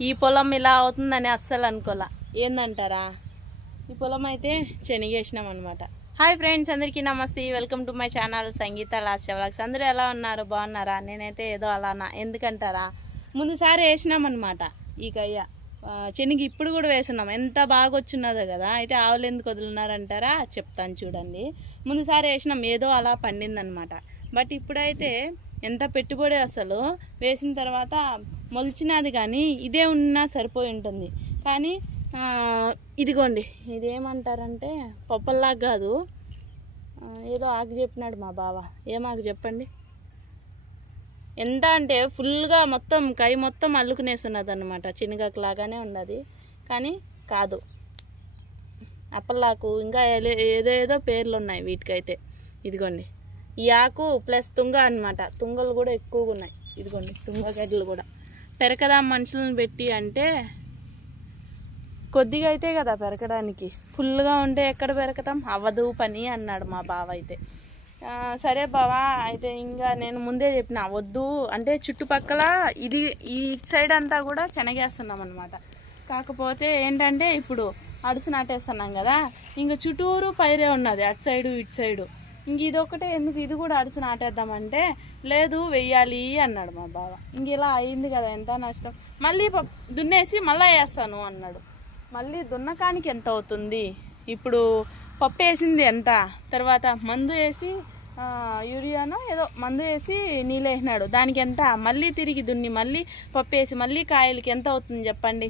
ఈ పొలం ఇలా అవుతుందని అస్సలు అనుకోలే. ఏందంటారా, ఈ పొలం అయితే శనగేసినాం అనమాట. హాయ్ ఫ్రెండ్స్, అందరికీ నమస్తే. Welcome to my channel Sangeetha Lasya vlogs. అందరూ ఎలా ఉన్నారు, బాగున్నారా? నేనైతే ఏదో అలానా. ఎందుకంటారా, ముందుసారి వేసినాం అనమాట ఈ కయ్య శనగ. ఇప్పుడు కూడా వేస్తున్నాం, ఎంత బాగా వచ్చిన్నదో కదా. అయితే ఆవులు ఎందుకు వదులున్నారంటారా, చెప్తాను చూడండి. ముందుసారి వేసినాం, ఏదో అలా పండిందనమాట. బట్ ఇప్పుడైతే ఎంత పెట్టుబడి, అసలు వేసిన తర్వాత మొలిచినది కానీ ఇదే ఉన్నా సరిపోయి ఉంటుంది. కానీ ఇదిగోండి, ఇదేమంటారంటే పప్పల్లాగా కాదు, ఏదో ఆకు చెప్పినాడు మా బావ. ఏం ఆకు చెప్పండి? ఎంత అంటే ఫుల్గా మొత్తం కై మొత్తం అల్లుకునేస్తున్నది అనమాట. శనగకు లాగానే ఉన్నది కానీ కాదు, అప్పల్లాకు. ఇంకా ఏదో పేర్లు ఉన్నాయి వీటికైతే. ఇదిగోండి, ఈ ఆకు ప్లస్ తుంగ అనమాట. తుంగలు కూడా ఎక్కువగా ఉన్నాయి. ఇదిగోండి, తుంగ గడ్డలు కూడా. పెరకదాం మనుషులను పెట్టి అంటే కొద్దిగా అయితే కదా పెరకడానికి. ఫుల్గా ఉంటే ఎక్కడ పెరకతాం, అవ్వదు పని అన్నాడు మా బావ. అయితే సరే బావా, అయితే ఇంకా నేను ముందే చెప్పిన వద్దు అంటే చుట్టుపక్కల ఇది ఈ సైడ్ అంతా కూడా శనగేస్తున్నాం అనమాట. కాకపోతే ఏంటంటే ఇప్పుడు అడుసు నాటేస్తున్నాం కదా, ఇంకా చుట్టూరు పైరే ఉన్నది అటు సైడు ఇటు సైడు. ఇంక ఇదొక్కటే ఎందుకు, ఇది కూడా అడుసు నాటేద్దామంటే లేదు వెయ్యాలి అన్నాడు మా బావ. ఇంక ఇలా అయింది కదా, ఎంత నష్టం. మళ్ళీ దున్నేసి మళ్ళీ వేస్తాను అన్నాడు. మళ్ళీ దున్నకానికి ఎంత అవుతుంది, ఇప్పుడు పప్పు వేసింది ఎంత, తర్వాత మందు వేసి యూరియానో ఏదో మందు వేసి నీళ్ళు వేసినాడు, దానికి ఎంత, మళ్ళీ తిరిగి దున్ని మళ్ళీ పప్పు వేసి మళ్ళీ కాయలకి ఎంత అవుతుంది చెప్పండి.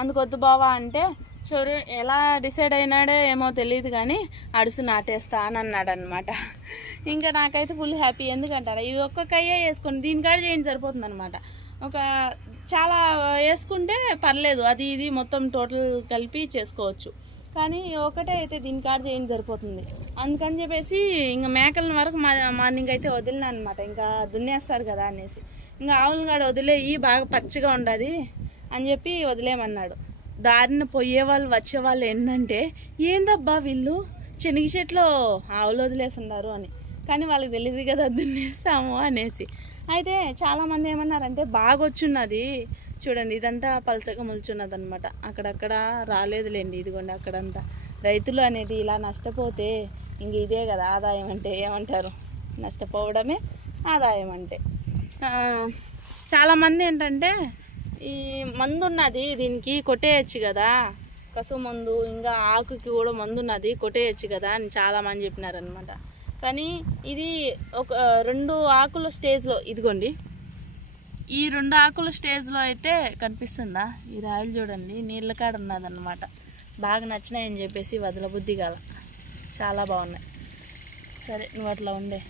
అందుకొద్దు బావా అంటే సరే, ఎలా డిసైడ్ అయినాడో ఏమో తెలియదు కానీ అడుసు నాటేస్తా అని అన్నాడు అనమాట. ఇంకా నాకైతే ఫుల్ హ్యాపీ. ఎందుకంటారా, ఇవి ఒక్క కయ్య వేసుకొని దీనికాడ చేయండి సరిపోతుంది అనమాట. ఒక చాలా వేసుకుంటే పర్లేదు, అది ఇది మొత్తం టోటల్ కలిపి చేసుకోవచ్చు. కానీ ఒకటే అయితే దీనికాడ చేయండి సరిపోతుంది. అందుకని చెప్పేసి ఇంకా మేకల వరకు మార్నింగ్ అయితే వదిలినా అనమాట. ఇంకా దున్నేస్తారు కదా అనేసి, ఇంకా ఆవుల కాడ వదిలేయి బాగా పచ్చిగా ఉండదు అని చెప్పి వదిలేయమన్నాడు. దారిన పోయే వాళ్ళు వచ్చే వాళ్ళు ఏంటంటే, ఏందబ్బా వీళ్ళు శనగ చెట్లో ఆవులు వదిలేస్తున్నారు అని. కానీ వాళ్ళకి తెలియదు కదా దున్నేస్తాము అనేసి. అయితే చాలామంది ఏమన్నారంటే బాగా వచ్చున్నది చూడండి, ఇదంతా పలచగా మొలుచున్నది అనమాట. అక్కడక్కడ రాలేదులేండి, ఇదిగోండి అక్కడంతా. రైతులు అనేది ఇలా నష్టపోతే ఇంక ఇదే కదా ఆదాయం అంటే. ఏమంటారు, నష్టపోవడమే ఆదాయం అంటే. చాలామంది ఏంటంటే ఈ మందు ఉన్నది దీనికి కొట్టేయచ్చు కదా, కసువు మందు, ఇంకా ఆకుకి కూడా మందు ఉన్నది కొట్టేయచ్చు కదా అని చాలామంది చెప్పినారనమాట. కానీ ఇది ఒక 2 ఆకుల స్టేజ్లో, ఇదిగోండి ఈ 2 ఆకుల స్టేజ్లో అయితే కనిపిస్తుందా, ఈ రాయలు చూడండి నీళ్ళ కాడ ఉన్నదన్నమాట. బాగా నచ్చినాయని చెప్పేసి వదలబుద్ధి కాల, చాలా బాగున్నాయి. సరే నువ్వు అట్లా ఉండే.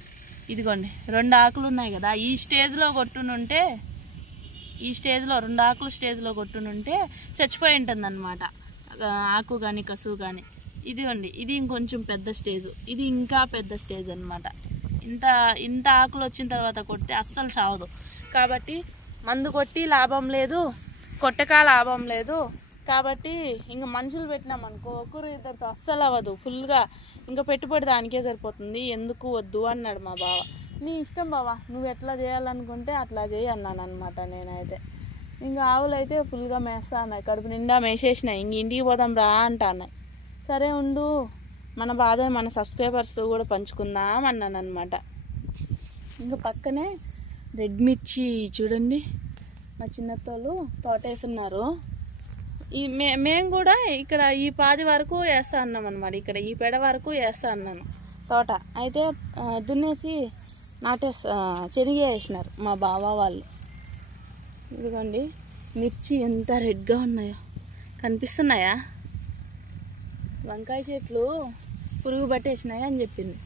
ఇదిగోండి 2 ఆకులు ఉన్నాయి కదా, ఈ స్టేజ్లో కొట్టునుంటే, ఈ స్టేజ్లో 2 ఆకుల స్టేజ్లో కొట్టునుంటే చచ్చిపోయి ఉంటుంది అనమాట ఆకు కానీ కసువు కానీ. ఇదిగోండి ఇది ఇంకొంచెం పెద్ద స్టేజ్, ఇది ఇంకా పెద్ద స్టేజ్ అనమాట. ఇంత ఆకులు వచ్చిన తర్వాత కొడితే అస్సలు చావదు. కాబట్టి మందు కొట్టి లాభం లేదు, కొట్టక లాభం లేదు. కాబట్టి ఇంకా మనుషులు పెట్టినామనుకో ఒకరు ఇద్దరితో అస్సలు అవ్వదు, ఫుల్గా ఇంకా పెట్టుబడి దానికే సరిపోతుంది. ఎందుకు వద్దు అన్నాడు మా బావ. నీ ఇష్టం బావా, నువ్వు ఎట్లా చేయాలనుకుంటే అట్లా చేయి అన్నాను అనమాట. నేనైతే ఇంకా ఆవులు అయితే ఫుల్గా మేస్తా అన్నాయి, కడుపు నిండా మేసేసినాయి. ఇంక ఇంటికి పోదాం రా అంటున్నాయి. సరే ఉండు, మన బాధ మన సబ్స్క్రైబర్స్తో కూడా పంచుకుందాం అన్నాను అనమాట. ఇంకా పక్కనే రెడ్ మిర్చి చూడండి, మా చిన్నత్తోళ్ళు తోట వేస్తున్నారు. మేము కూడా ఇక్కడ ఈ పాది వరకు వేస్తా అన్నాం అనమాట. ఇక్కడ ఈ పెడ వరకు వేస్తా అన్నాను తోట. అయితే దున్నేసి శనగ వేసినారు మా బావ వాళ్ళు. ఇదిగోండి మిర్చి ఎంత రెడ్గా ఉన్నాయో కనిపిస్తున్నాయా. వంకాయ చెట్లు పురుగు పట్టేసినాయి అని చెప్పింది.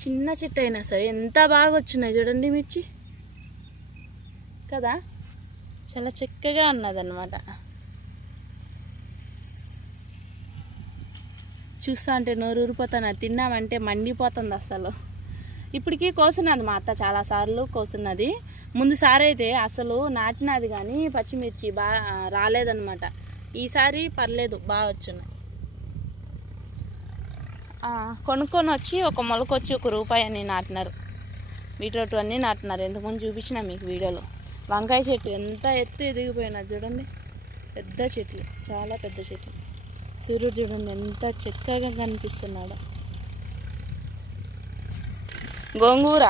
చిన్న చెట్టు అయినా సరే ఎంత బాగా వచ్చినాయి చూడండి మిర్చి కదా, చాలా చక్కగా ఉన్నదన్నమాట. చూస్తా అంటే నోరు ఊరిపోతాను, తిన్నామంటే మండిపోతుంది అసలు. ఇప్పటికీ కోసున్నది మా అత్త, చాలాసార్లు కోసున్నది. ముందుసారి అయితే అసలు నాటినది కానీ పచ్చిమిర్చి బాగా రాలేదన్నమాట. ఈసారి పర్లేదు, బాగా వచ్చున్నాయి. కొనుక్కొని వచ్చి ఒక మొలకొచ్చి ₹1 అని నాటినారు. బీట్రూట్ అన్నీ నాటినారు. ఇంతకుముందు చూపించిన మీకు వీడియోలో. వంకాయ చెట్టు ఎంత ఎత్తు ఎదిగిపోయినా చూడండి, పెద్ద చెట్లు, చాలా పెద్ద చెట్లు. సూర్యుడు చూడండి ఎంత చక్కగా కనిపిస్తున్నాడు. గోంగూర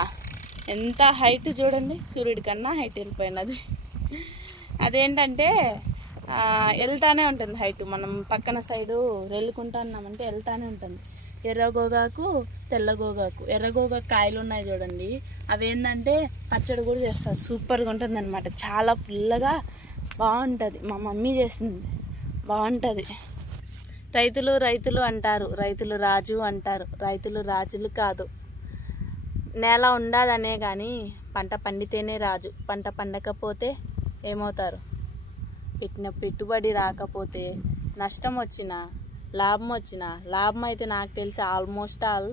ఎంత హైట్ చూడండి, సూర్యుడి కన్నా హైట్ వెళ్ళిపోయినది. అదేంటంటే వెళ్తానే ఉంటుంది హైట్. మనం పక్కన సైడు రెల్లుకుంటా ఉన్నామంటే వెళ్తానే ఉంటుంది. ఎర్రగోగాకు, తెల్లగోగాకు. ఎర్రగోగాకు కాయలు ఉన్నాయి చూడండి, అవి ఏంటంటే పచ్చడి కూడా చేస్తారు, సూపర్గా ఉంటుంది అనమాట. చాలా పుల్లగా బాగుంటుంది. మా మమ్మీ చేసింది, బాగుంటుంది. రైతులు రైతులు అంటారు, రైతులు రాజు అంటారు. రైతులు రాజులు కాదు. నేల ఉండాలనే కానీ పంట పండితేనే రాజు. పంట పండకపోతే ఏమవుతారు? పెట్టిన పెట్టుబడి రాకపోతే నష్టం వచ్చినా లాభం వచ్చినా, లాభం అయితే నాకు తెలిసి ఆల్మోస్ట్ ఆల్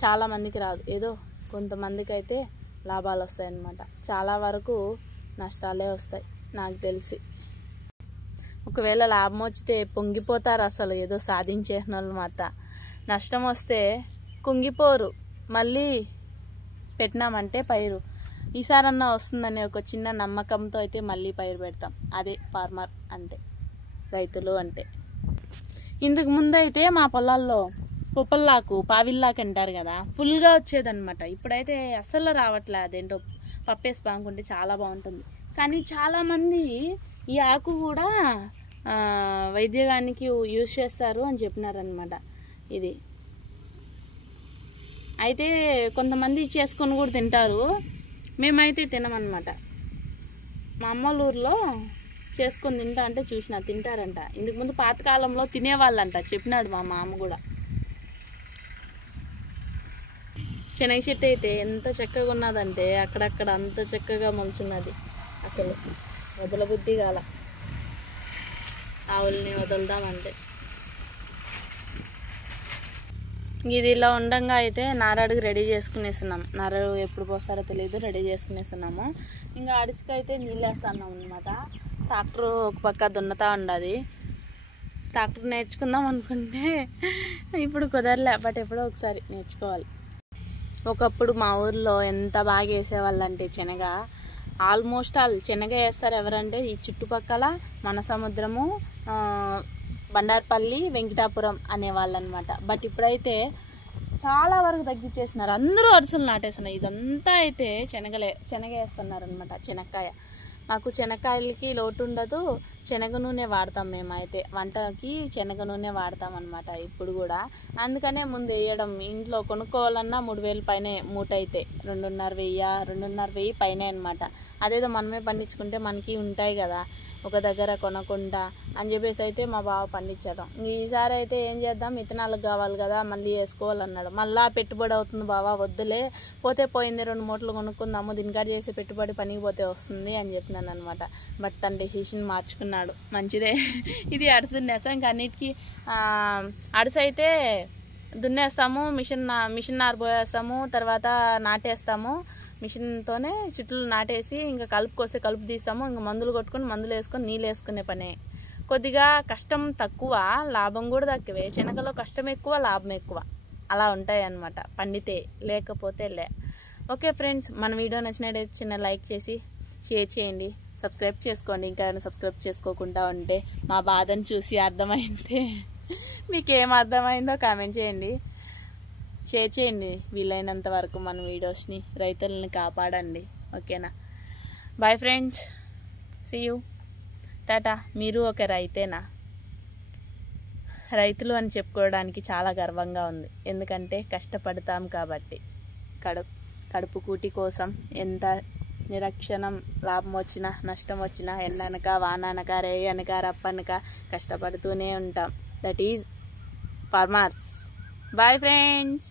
చాలామందికి రాదు, ఏదో కొంతమందికి అయితే లాభాలు వస్తాయన్నమాట. చాలా వరకు నష్టాలే వస్తాయి నాకు తెలిసి. ఒకవేళ లాభం వచ్చితే పొంగిపోతారు అసలు, ఏదో సాధించేసిన వాళ్ళు మాట. నష్టం వస్తే కుంగిపోరు, మళ్ళీ పెట్టినామంటే పైరు ఈసారన్నా వస్తుందనే ఒక చిన్న నమ్మకంతో అయితే మళ్ళీ పైరు పెడతాం. అదే ఫార్మర్ అంటే, రైతులు అంటే. ఇంతకు ముందు అయితే మా పొలాల్లో పొప్పల్లాకు, పావిల్లాకు అంటారు కదా, ఫుల్గా వచ్చేదన్నమాట. ఇప్పుడైతే అస్సలు రావట్లే. అదేంటో పప్పేసి బాగుంటే చాలా బాగుంటుంది. కానీ చాలామంది ఈ ఆకు కూడా వైద్యానికి యూజ్ చేస్తారు అని చెప్పినారనమాట. ఇది అయితే కొంతమంది చేసుకొని కూడా తింటారు, మేమైతే తినమన్నమాట. మా అమ్మోళ్ళ ఊర్లో చేసుకొని తింటా అంటే చూసిన, తింటారంట. ఇంతకుముందు పాతకాలంలో తినేవాళ్ళంట, చెప్పినాడు మా మామ కూడా. శనగ చెట్టు అయితే ఎంత చక్కగా ఉన్నదంటే అక్కడక్కడ అంత చక్కగా మొలుచున్నది. అసలు వదలబుద్ధి కాల, ఆవుల్ని వదులుదామంటే. ఇది ఇలా ఉండంగా అయితే నారాడుగు రెడీ చేసుకునేస్తున్నాం. నారాడు ఎప్పుడు పోస్తారో తెలియదు, రెడీ చేసుకునేస్తున్నాము. ఇంకా అడిసికి అయితే నీళ్ళు వేస్తున్నాం అనమాట. ట్రాక్టర్ ఒక పక్క దున్నుతా ఉండదు. ట్రాక్టర్ నేర్చుకుందాం అనుకుంటే ఇప్పుడు కుదరలే, బట్ ఎప్పుడో ఒకసారి నేర్చుకోవాలి. ఒకప్పుడు మా ఊర్లో ఎంత బాగా వేసేవాళ్ళు అంటే శనగ, ఆల్మోస్ట్ ఆల్ శనగ వేస్తారు. ఎవరంటే ఈ చుట్టుపక్కల మన సముద్రము, బండార్పల్లి, వెంకటాపురం అనేవాళ్ళు అనమాట. బట్ ఇప్పుడైతే చాలా వరకు తగ్గించేసినారు, అందరూ అరిసెలు నాటేస్తున్నారు. ఇదంతా అయితే శనగ వేస్తున్నారు అనమాట. శనక్కాయ, మాకు శనక్కాయలకి లోటు ఉండదు. శనగ నూనె వాడతాం మేమైతే, వంటకి శనగ నూనె వాడతాం అనమాట ఇప్పుడు కూడా. అందుకనే ముందు వేయడం, ఇంట్లో కొనుక్కోవాలన్నా 3000 పైనే మూట అయితే, 2500 పైనే అనమాట. అదేదో మనమే పండించుకుంటే మనకి ఉంటాయి కదా, ఒక దగ్గర కొనకుండా అని చెప్పేసి అయితే మా బావ పండించడం. ఈసారి అయితే ఏం చేద్దాం, ఇత్తనాలకు కావాలి కదా, మళ్ళీ వేసుకోవాలన్నాడు. మళ్ళీ పెట్టుబడి అవుతుంది బావ, వద్దులే, పోతే పోయింది, 2 మూటలు కొనుక్కుందాము, దీనికాడ చేసే పెట్టుబడి పనికి పోతే వస్తుంది అని చెప్పినాను అనమాట. బట్ తన డెసిషన్ మార్చుకున్నాడు, మంచిదే. ఇది అడిసి దున్నేస్తాం, ఇంకా అన్నిటికీ అడిసి అయితే దున్నేస్తాము, మిషన్ నారు పోయేస్తాము, తర్వాత నాటేస్తాము. మిషన్తోనే చెట్లు నాటేసి ఇంకా కలుపుకొస్తే కలుపు తీస్తాము. ఇంకా మందులు కొట్టుకొని మందులు వేసుకొని నీళ్ళు వేసుకునే పనే. కొద్దిగా కష్టం తక్కువ, లాభం కూడా తక్కువే. శనగలో కష్టం ఎక్కువ, లాభం ఎక్కువ, అలా ఉంటాయి అన్నమాట పండితే, లేకపోతే లే. ఓకే ఫ్రెండ్స్, మన వీడియో నచ్చినట్టయితే చిన్న లైక్ చేసి షేర్ చేయండి, సబ్స్క్రైబ్ చేసుకోండి. ఇంకా సబ్స్క్రైబ్ చేసుకోకుండా ఉంటే మా బాధను చూసి అర్థమైతే మీకేం అర్థమైందో కామెంట్ చేయండి, షేర్ చేయండి. వీలైనంత వరకు మన వీడియోస్ని, రైతులని కాపాడండి. ఓకేనా? Bye friends, see you, tata. మీరు ఒక రైతేనా? రైతులు అని చెప్పుకోవడానికి చాలా గర్వంగా ఉంది, ఎందుకంటే కష్టపడతాం కాబట్టి. కడుపు కూటి కోసం ఎంత నిరక్షణం, లాభం వచ్చినా నష్టం వచ్చినా, ఎండనక వాననక రేయనక రప్పనక కష్టపడుతూనే ఉంటాం. That is farmers. Bye friends.